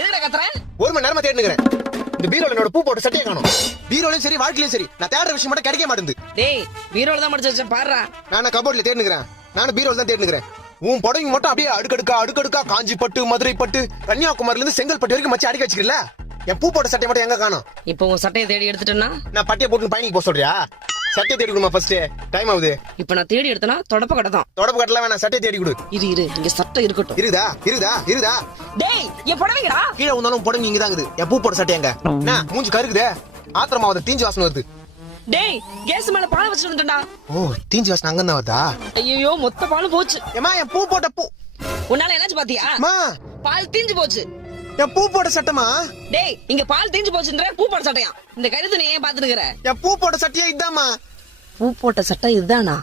என்னடா கத்துற? 1 மணி நேரமா தேடினுக்கிறேன். இந்த பீரோல என்னோட பூ போட்ட சட்டையை காணோம். பீரோலயும் சரி வாழ்க்கையிலும் சரி நான் தேடுற விஷயம் மட்டும் கிடைக்க மாட்டேங்குது. டேய் பீரோல தான் மடிச்சு வச்சேன் பாருடா. நான் கபோர்ட்ல தேடினுக்கிறேன். நானும் பீரோல தான் தேடினுக்கிறேன். உன் புடவைங்க மட்டும் அப்படியே அடுக்கடுக்கா காஞ்சி பட்டு, மதுரை பட்டு, கன்னியாகுமரியில இருந்து செங்கல்பட்டு வரைக்கும் மச்சி அடிக்க வச்சுக்கல. என் பூ போட்ட சட்டை மட்டும் எங்க காணோம்? இப்போ உன் சட்டையை தேடி எடுத்துட்டேன்னா நான் பட்டியை போட்டு பயணிக்கு போக சொல்றியா? சட்டையை தேடி கொடுமா ஃபர்ஸ்ட். டைம் ஆகுது. இப்ப நான் தேடி எடுத்தனா தொடப்ப கடை தான். தொடப்பு கட்டல வேணாம், சட்டையை தேடி கொடு. இரு இங்க சட்டை இருக்கட்டும். இருதா. டேய் என் புடவைங்கடா. கீழே வந்தாலும் புடவை இங்க தான் இருக்குது. என் பூ போட்ட சட்டை எங்க? என்ன மூஞ்சி கருக்குதே? ஆத்திரமாவத தீஞ்சு வாசனை வருது. டேய் கேஸ் மேல பால் வச்சிட்டு வந்துட்டேன்டா. ஓ தீஞ்சு வாசனை அங்க தான் வருதா? ஐயோ மொத்த பாலும் போச்சு. ஏமா என் பூ போட்ட பூ உன்னால என்னாச்சு பாத்தியா? பால் தீஞ்சு போச்சு. என் பூ போட்ட சட்டமா? டேய் இங்க பால் தீஞ்சு போச்சுன்ற பூ போட்ட சட்டையா? இந்த கருத்து நீ ஏன் பாத்துக்கிற? என் பூ போட்ட சட்டையே இதாமா. பூ போட்ட சட்டை இதுதானா?